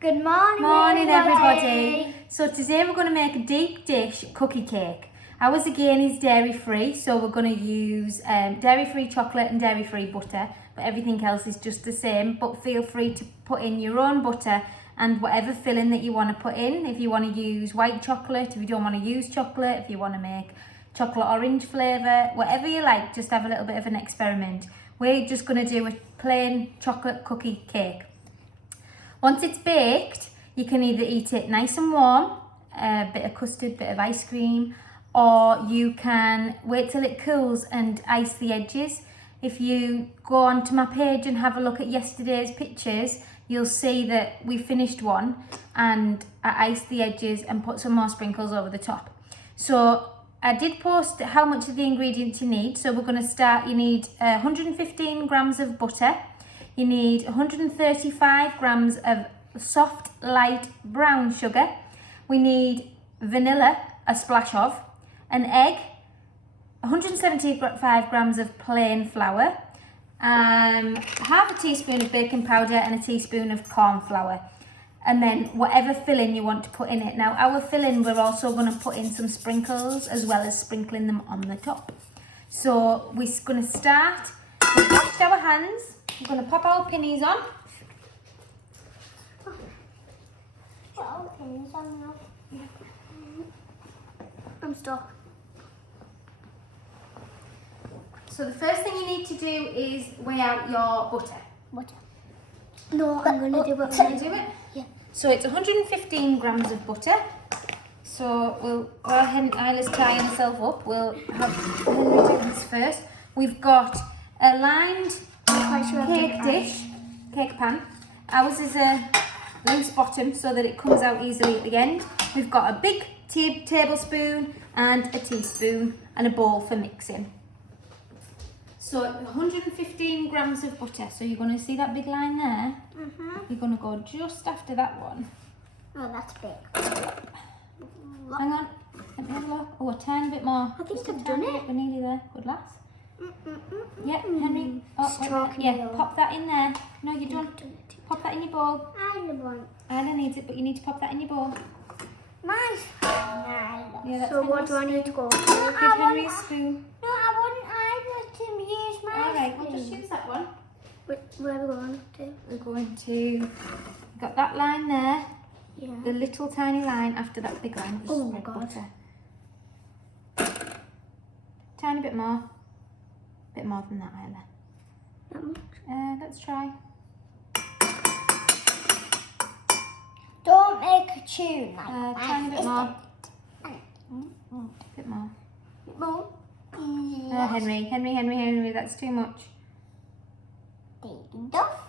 Good morning, Morning everybody. So today we're going to make a deep dish cookie cake. Ours again is dairy free, so we're going to use dairy free chocolate and dairy free butter, but everything else is just the same. But feel free to put in your own butter and whatever filling that you want to put in. If you want to use white chocolate, if you don't want to use chocolate, if you want to make chocolate orange flavour, whatever you like, just have a little bit of an experiment. We're just going to do a plain chocolate cookie cake. Once it's baked, you can either eat it nice and warm, a bit of custard, bit of ice cream, or you can wait till it cools and ice the edges. If you go onto my page and have a look at yesterday's pictures, you'll see that we finished one and I iced the edges and put some more sprinkles over the top. So I did post how much of the ingredients you need. So we're going to start, you need 115 grams of butter. You need 135 grams of soft, light brown sugar. We need vanilla, a splash of, an egg, 175 grams of plain flour, half a teaspoon of baking powder and a teaspoon of corn flour. And then whatever filling you want to put in it. Now our filling, we're also going to put in some sprinkles as well as sprinkling them on the top. So we're going to start, we've washed our hands. We're going to pop our pinnies on. Put our pinnies on now. I'm stuck. So the first thing you need to do is weigh out your butter. Butter. No, I'm going to do it. Can you do it? Yeah. So it's 115 grams of butter. So we'll go ahead and Isla's tying herself up. We'll have Henry do this first. We've got a lined cake dish, cake pan. Ours is a loose bottom so that it comes out easily at the end. We've got a big tablespoon and a teaspoon and a bowl for mixing. So 115 grams of butter. So you're going to see that big line there? You're going to go just after that one. Oh, that's big. Hang on, let me have a look. Oh, a tiny bit more. I think Just a I've tiny done bit. it. We're nearly there. Good lass. Yeah, Henry. Oh, Stroking yeah, you. pop that in there. No, you don't. Pop that in your bowl. I want. Isla needs it, but you need to pop that in your bowl. Nice. Yeah, that's So what do I Henry's need to go? spoon. Give Henry a spoon. No, I want Isla to use my Alright, spoon. we'll just use that one. Where are we going to? We're going to... Got that line there. Yeah. The little tiny line after that big line. Just Oh my spread God. butter. Tiny bit more. Bit more than that, Isla. That much? Let's try. Don't make a tune like that. Tiny bit more. Bit more. More? Henry, that's too much. Enough.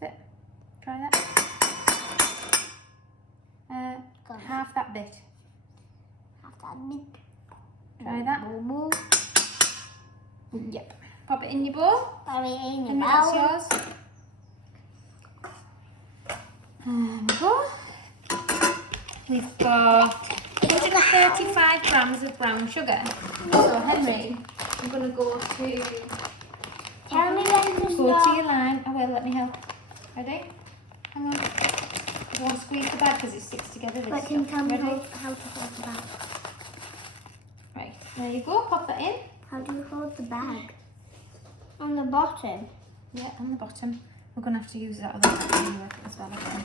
That's it. Try that. Half that bit. Have that bit. Try that. Moo. Yep. Pop it in your bowl. Put it in Henry, your that's bowl. yours. There we go. We've got 135 grams of brown sugar. So Henry, I'm going to go to... Tell me when to Go to stop. your line. I will, let me help. Ready? Hang on. You want to squeeze the bag because it sticks together. This But can stuff. tell me Ready? how to hold the bag. Right, there you go. Pop that in. How do you hold the bag? On the bottom. Yeah, on the bottom. We're going to have to use that other one as well again.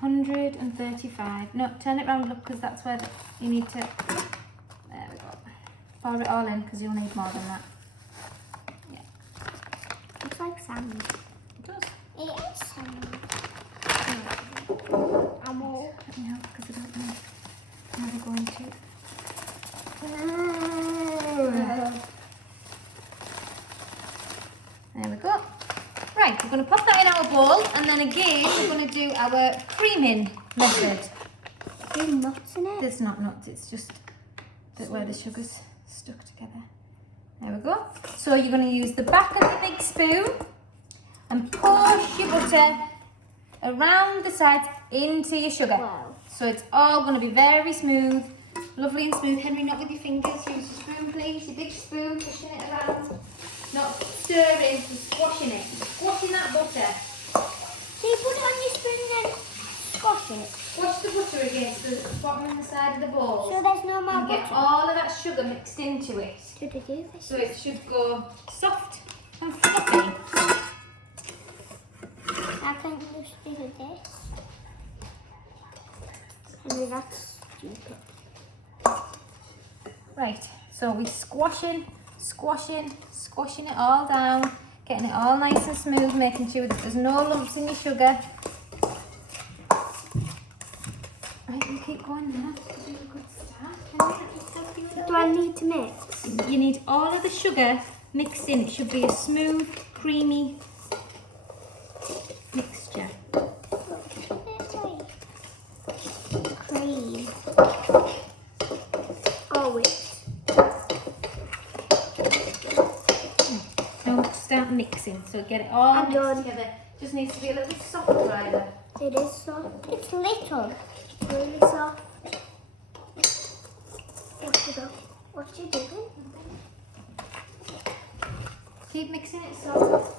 135. No, turn it round, look, because that's where you need to... There we go. Pour it all in because you'll need more than that. Yeah. Looks like sand. It does. It is sand. I'm all. Let me help because I don't know how we're going to... There we go. Right, we're going to pop that in our bowl and then again we're going to do our creaming method. There's nuts in it. There's not nuts, it's just where the sugar's stuck together. There we go. So you're going to use the back of the big spoon and push your butter around the sides into your sugar. Wow. So it's all going to be very smooth, lovely and smooth. Henry, not with your fingers, use your spoon please, your big spoon, pushing it around. Not stirring, just squashing it. Squashing that butter. So you put it on your spoon and then against the bottom and the side of the bowl. So there's no more And get butter. all of that sugar mixed into it. Should I do this? So it should go soft and fluffy. I think we should do this. I mean, that's stupid. Right, so we're squashing it all down, getting it all nice and smooth, making sure that there's no lumps in your sugar. Right, you keep going now. This is a good start. Do I need to mix? You need all of the sugar mixed in. It should be a smooth, creamy mixture. Cream. Oh, wait. Now start mixing, so get it all I'm mixed done. together. Just needs to be a little bit softer either. It is soft. It's little. It's really soft. What you doing? Keep mixing it soft.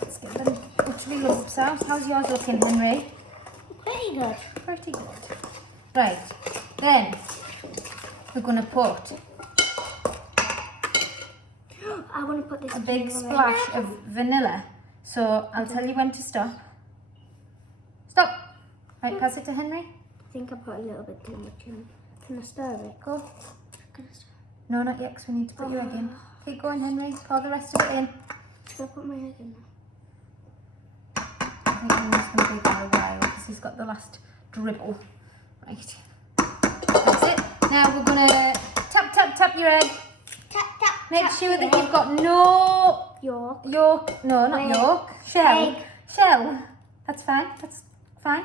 Let's get them buttery lumps out. How's yours looking, Henry? Pretty good. Pretty good. Right, then we're going to put I want to put this a big vanilla in. splash of vanilla. So I'll tell you when to stop. Stop! Right, pass it to Henry. I think I put a little bit too much in. Can I stir it? Go. Can I stir No, not yet, because we need to put your egg in. Keep going, Henry. Pour the rest of it in. it? Should I put my egg in now? I think Henry's going to be there a while because he's got the last dribble. Right. That's it. Now we're going to tap your egg. Tap, tap, Make tap sure that it. you've got no Yolk. yolk. No, not Wait. yolk. Shell. Egg. Shell. That's fine. That's fine.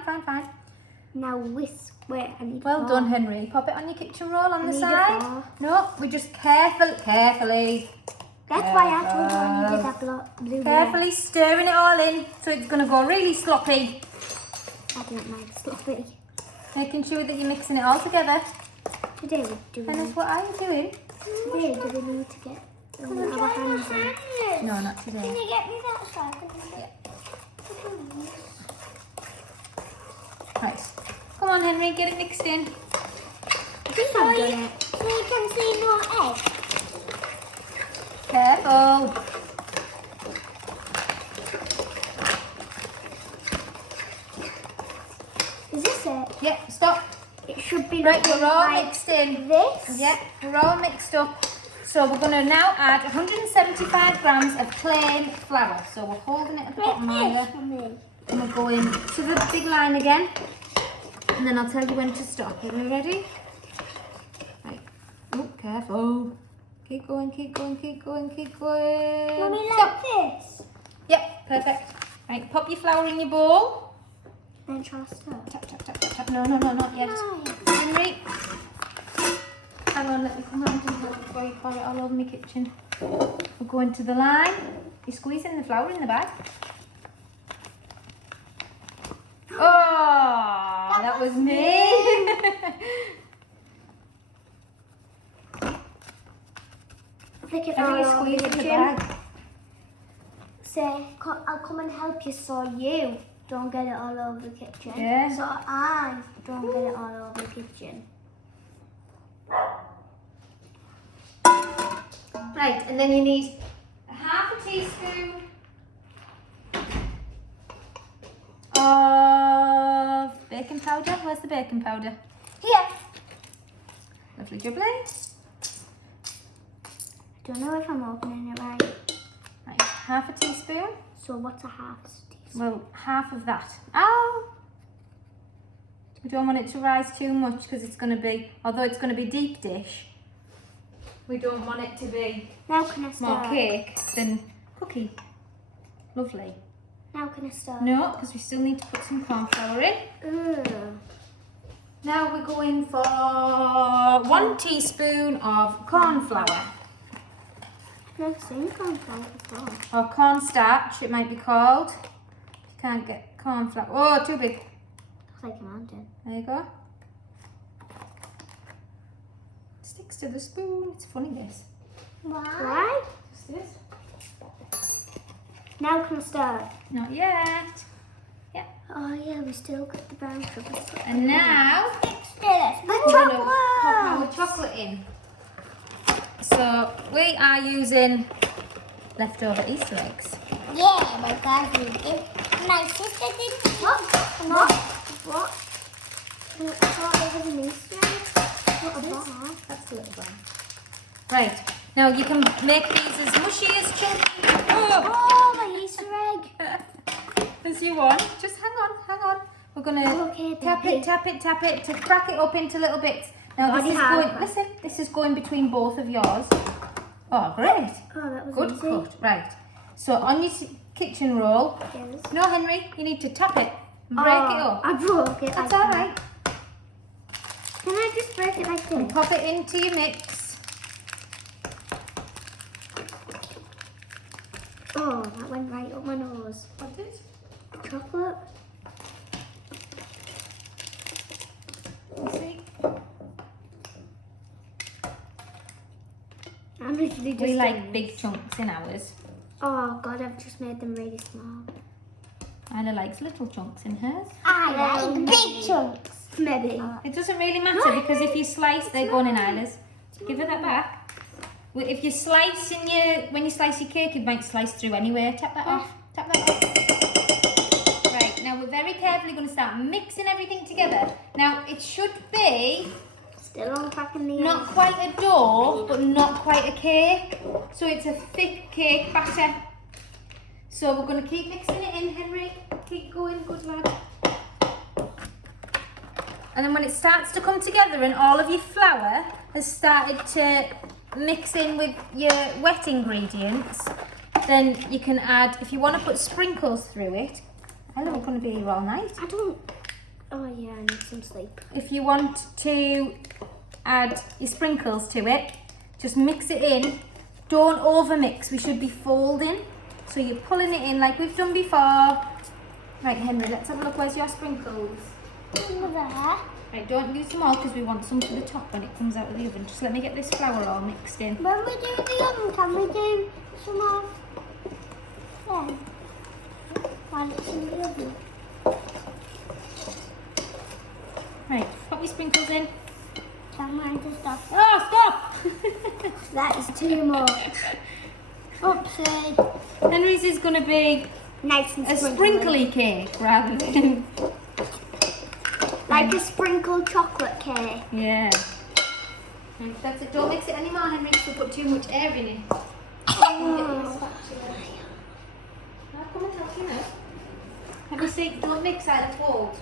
Now whisk. Wait, I need Well more. done, Henry. Pop it on your kitchen roll on I the need a side. bar. No, we just carefully. That's why I told you when you did that blue Carefully stirring it all in so it's going to go really sloppy. layer. I don't mind sloppy. Making sure that you're mixing it all together. Today we do And that's what are you doing? Today do we need to get our hands in? No, not today. you get me that side? Right. Come on, Henry, get it mixed in. I think I've done it. So you can see more egg. Careful. Is this it? Yep, stop. It should be Right, looking we're all like mixed in. this. Yep, we're all mixed up. So we're going to now add 175 grams of plain flour. So we're holding it at the bottom Like either. this for me. And we're going to the big line again. And then I'll tell you when to stop. Are we ready? Right. Oh, careful. Keep going. Mommy, Stop. like this. Yep, perfect. Right, pop your flour in your bowl. Then try to stir. Tap. No, not yet. No. Henry. Hang on, let me come around and help before you pour it all over my kitchen. We're going to the line. You're squeezing the flour in the bag. Oh, that was me. Flick it Every all over squeeze the in the kitchen. bag. Say, I'll come and help you so you don't get it all over the kitchen. Yeah. So I don't get it all over the kitchen. Right, and then you need half a teaspoon of baking powder. Where's the baking powder? Here. Lovely jubbly. I don't know if I'm opening it right. Right, half a teaspoon. So what's a half teaspoon? Well, half of that. Ow! We don't want it to rise too much because it's going to be, although it's going to be deep dish, we don't want it to be Now can I stir? more cake than cookie. Lovely. Now can I stir? No, because we still need to put some corn flour in. Ugh. Now we're going for 1 teaspoon of corn flour. I've never seen corn flour before. Or corn starch, it might be called. If you can't get corn flour. Oh, too big. Looks like a mountain. There you go. Sticks to the spoon. It's funny this. Why? Just this. Now can I start? Not yet. Oh yeah, we still got the brown sugar. And now The we're going to pop our chocolate in. So we are using leftover Easter eggs. Yeah, my God, we did. My sister did. What? I thought it was an Easter egg. What a bar. That's a little bar. Right. Now you can make these as mushy as chunky. Oh, my Easter egg. As you want. Just hang on. We're gonna Okay, tap it to crack it up into little bits. Now Body this is hard. going. Listen, this is going between both of yours. Oh, great. Oh, that was Good easy. cut. Right. So on your kitchen roll. Yes. No, Henry, you need to tap it and break it up. I broke it. That's like all that. right. Can I just break it like And this? pop it into your mix. Oh, that went right up my nose. What is? Chocolate. See? I'm literally just We like doing big this. chunks in ours. Oh God, I've just made them really small. Anna likes little chunks in hers. I like big chunks. Maybe. It doesn't really matter because if you slice, they're going in Isla's. Give her that back. Well, if you slice when you slice your cake, it might slice through anyway. Tap that off. Tap that off. Right, now we're very carefully going to start mixing everything together. Now it should be Still unpacking the not quite a dough, but not quite a cake. So it's a thick cake batter. So we're going to keep mixing it in, Henry. Keep going, good lad. And then when it starts to come together and all of your flour has started to mix in with your wet ingredients, then you can add, if you want to put sprinkles through it, hello, we're going to be here all night. I don't. Oh yeah, I need some sleep. If you want to add your sprinkles to it, just mix it in. Don't over mix, we should be folding. So you're pulling it in like we've done before. Right, Henry, let's have a look. Where's your sprinkles? Over there. Right, don't use them all because we want some for the top when it comes out of the oven. Just let me get this flour all mixed in. When we do the oven, can we do some of them? While it's in the oven. Right, pop your sprinkles in. Tell mine to stop. Oh, stop! That is too much. Oopsie. Henry's is going to be Nice and a sprinkly. sprinkly cake rather than... Like a sprinkled chocolate cake. Yeah. Right, that's it. Don't mix it anymore, Henry, because we'll put too much air in it. Oh. Now come and help you now. Let me see. Don't mix either fold.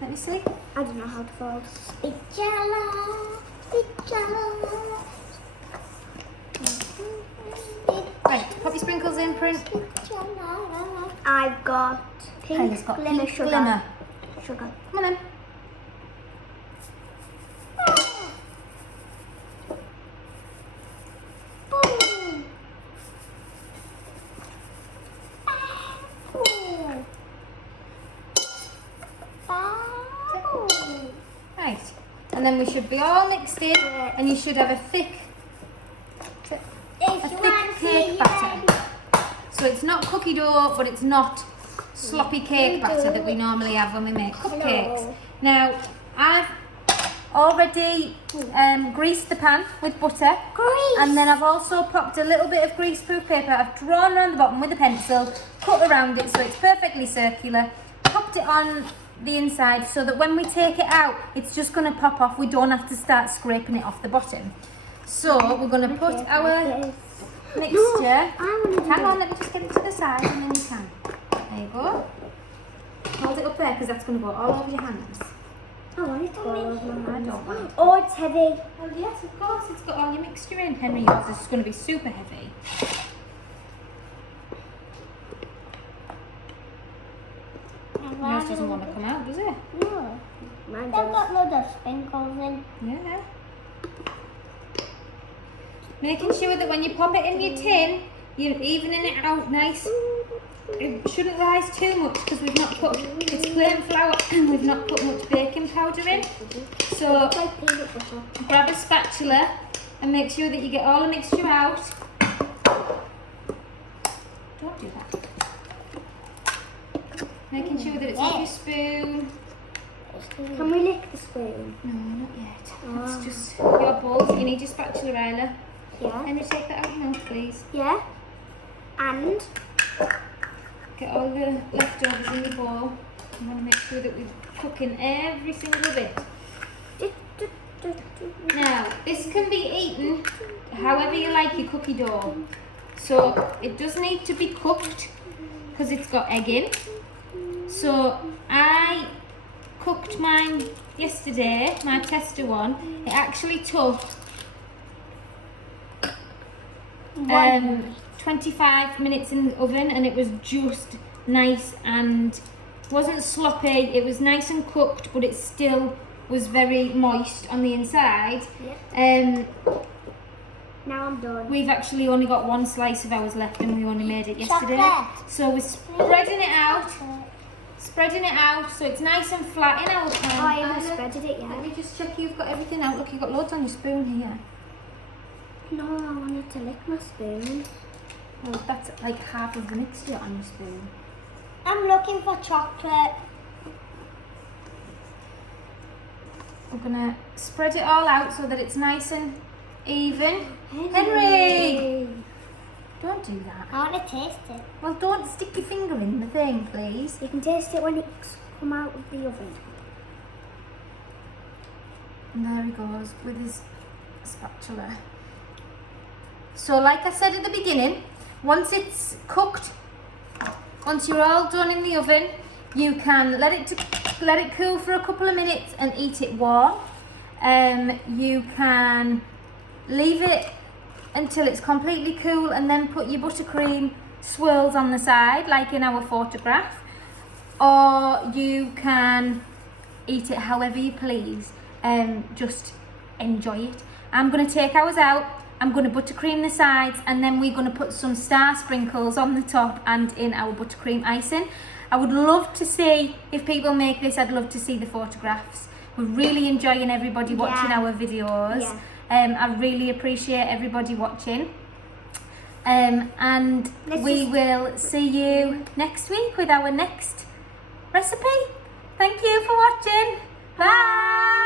Let me see. I don't know how to fold. Spicciala, spicciala. Right, pop your sprinkles in, Print. I've got pink Kyla's got glimmer pink sugar. glimmer. Sugar. Come on then. Boom. Right. And then we should be all mixed in, and you should have a thick cake batter. So it's not cookie dough, but it's not sloppy cake batter that we normally have when we make cupcakes. Hello. Now, I've already greased the pan with butter. Grease. And then I've also popped a little bit of greaseproof paper. I've drawn around the bottom with a pencil, cut around it so it's perfectly circular, popped it on the inside so that when we take it out, it's just going to pop off. We don't have to start scraping it off the bottom. So we're going to put our mixture. Hang on, let me just get it to the side and then you can. There you go. Hold it up there because that's going to go all over your hands. I want it to I don't want it. Oh, it's heavy. Well, yes, of course, it's got all your mixture in. Henry, yours is going to be super heavy. Yours doesn't want to come out, does it? No. Mine does. They've got loads of sprinkles in. Yeah. Making sure that when you pop it in your tin, you're evening it out nice. It shouldn't rise too much because we've not put, it's plain flour and we've not put much baking powder in. So It's like peanut butter. grab a spatula and make sure that you get all the mixture out. Don't do that. Making sure that it's with your spoon. Can we lick the spoon? No, not yet. It's just your bowls. You need your spatula, Isla. Yeah. Can you take that out of your mouth, please? Yeah. And Get all the leftovers in the bowl. You want to make sure that we're cooking every single bit. Now, this can be eaten however you like your cookie dough. So it does need to be cooked because it's got egg in. So I cooked mine yesterday, my tester one. It actually took 25 minutes in the oven, and it was just nice and wasn't sloppy. It was nice and cooked, but it still was very moist on the inside. Now I'm done. We've actually only got one slice of ours left, and we only made it yesterday. Chocolate. So we're spreading it out. Spreading it out so it's nice and flat in our pan. Oh, I haven't spreaded it Let yet. me just check you've got everything out. Look, you've got loads on your spoon here. No, I wanted to lick my spoon. Well, that's like half of the mixture on your spoon. I'm looking for chocolate. We're gonna spread it all out so that it's nice and even. Henry! Don't do that. I want to taste it. Well, don't stick your finger in the thing, please. You can taste it when it's come out of the oven. And there he goes with his spatula. So like I said at the beginning, once it's cooked, once you're all done in the oven, you can let it cool for a couple of minutes and eat it warm. You can leave it until it's completely cool and then put your buttercream swirls on the side like in our photograph, or you can eat it however you please. Just enjoy it. I'm going to take ours out, I'm going to buttercream the sides, and then we're going to put some star sprinkles on the top and in our buttercream icing. I would love to see, if people make this, I'd love to see the photographs. We're really enjoying everybody watching our videos. Yeah. I really appreciate everybody watching. And we will see you next week with our next recipe. Thank you for watching. Bye.